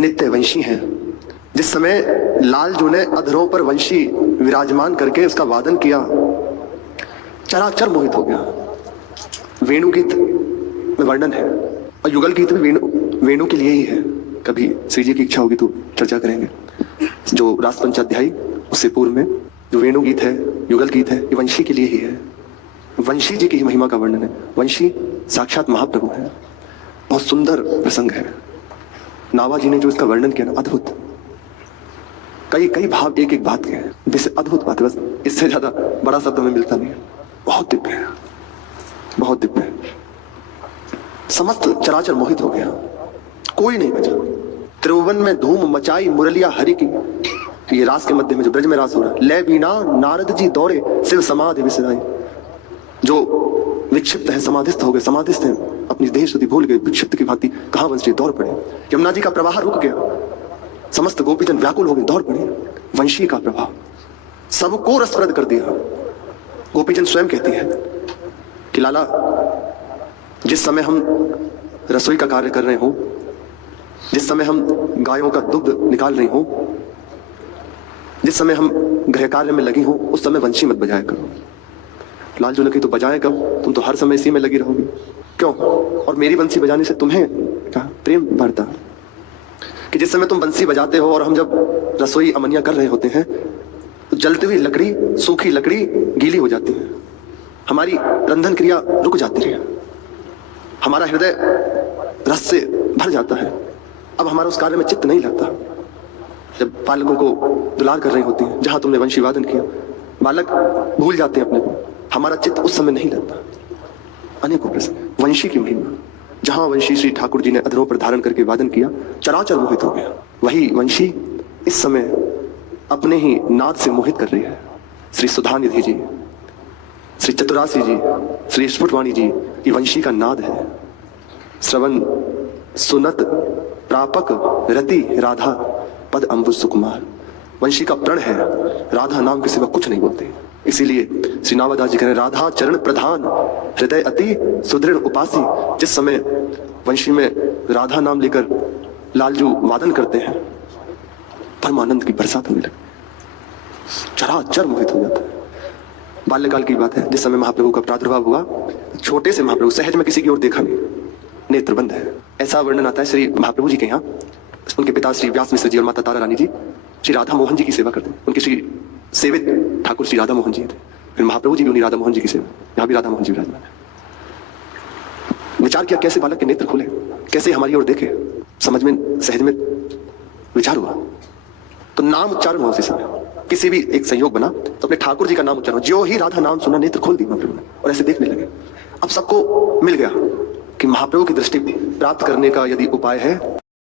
नित्य वंशी हैं। जिस समय लालजू ने अधरों पर वंशी विराजमान करके उसका वादन किया, चराचर मोहित हो गया। वेणु गीत में वर्णन है और युगल गीत में वेणु के लिए ही है। कभी श्री जी की इच्छा होगी तो चर्चा करेंगे। जो रास पंचाध्यायी उससे पूर्व में जो वेणु गीत है, युगल गीत है, ये वंशी के लिए ही है। वंशी जी की ही महिमा का वर्णन है। वंशी साक्षात महाप्रभु है। बहुत सुंदर प्रसंग है। नावा जी ने जो इसका वर्णन किया ना, अद्भुत। कई कई भाव एक एक बात के हैं, जिससे अद्भुत बात है। बस इससे ज्यादा बड़ा शब्द हमें मिलता नहीं है। बहुत दिव्य है, बहुत दिव्य है। समस्त चराचर मोहित हो गया, कोई नहीं बचा। त्रिभुवन में धूम मचाई मुरलिया हरि की। ये रास के मध्य में जो ब्रज में रास हो रहा है, ले बीना नारद जी दौड़े शिव समाधि विसराई। जो विक्षिप्त है समाधिस्थ हो गए, समाधिस्थ हैं, अपनी देह शुद्धि भूल गए, विक्षिप्त की भांति कहां वंशी दौड़ पड़े। यमुना जी का प्रवाह रुक गया, समस्त गोपीजन व्याकुल हो गए, दौड़ पड़े। वंशी का प्रभाव सबको रसप्रद कर दिया। गोपीजन स्वयं कहती है कि लाला, जिस समय हम रसोई का कार्य कर रहे हो, जिस समय हम गायों का दुग्ध निकाल रही हो, जिस समय हम गृह कार्य में लगी हो, उस समय वंशी मत बजाया करो। लालजू ने कही तो बजाए कब, तुम तो हर समय इसी में लगी रहोगी, क्यों? और मेरी बंसी बजाने से तुम्हें क्या प्रेम बढ़ता कि जिस समय तुम बंसी बजाते हो और हम जब रसोई अमनिया कर रहे होते हैं तो जलती हुई लकड़ी, सूखी लकड़ी गीली हो जाती है, हमारी रंधन क्रिया रुक जाती है, हमारा हृदय रस से भर जाता है। अब हमारा उस कार्य में चित्त नहीं लगता। जब बालकों को दुलार कर रही होती है, जहां तुमने वंशी वादन किया, बालक भूल जाते हैं अपने को, हमारा चित्त उस समय नहीं लगता। अनेकों प्रसंग वंशी की महिमा। जहां वंशी श्री ठाकुर जी ने अधरों पर धारण करके वादन किया, चराचर मोहित हो गया। वही वंशी इस समय अपने ही नाद से मोहित कर रही है। श्री सुधानिधि जी, श्री चतुरासी जी, श्री स्फुटवाणी जी, ये वंशी का नाद है। श्रवण सुनत प्रापक रति राधा पद अम्बुज सुकुमार। वंशी का प्रण है, राधा नाम के सिवा कुछ नहीं बोलते। इसीलिए श्री नावादास जी कह रहे हैं, राधा चरण प्रधान हृदय अति सुदृढ़ उपासी। जिस समय वंशी में राधा नाम लेकर लालजू वादन करते हैं, परमानंद की बरसात होने लगती, चराचर मोहित हो जाता है। बाल्यकाल की बात है, जिस समय महाप्रभु का प्रादुर्भाव हुआ, छोटे से महाप्रभु सहज में किसी की ओर देखा नहीं, नेत्र बंद है। ऐसा वर्णन आता है श्री महाप्रभु जी के यहाँ। उनके पिता श्री व्यास मिश्र जी और माता तारा रानी जी श्री राधा मोहन जी की सेवा करते हैं। उनके श्री सेवित ठाकुर श्री राधा मोहन जी थे। फिर महाप्रभु जी भी उन्हीं राधा मोहन जी की सेवा, यहाँ भी राधा मोहन जी विराजमान है। विचार किया कैसे बालक के नेत्र खुले, कैसे हमारी ओर देखे, समझ में सहज में विचार हुआ तो नाम उच्चारण हो। उसी समय किसी भी एक संयोग बना तो अपने ठाकुर जी का नाम उच्चारण, जो ही राधा नाम सुना नेत्र खोल दी महाप्रभु ने और ऐसे देखने लगे। अब सबको मिल गया कि महाप्रभु की दृष्टि प्राप्त करने का यदि उपाय है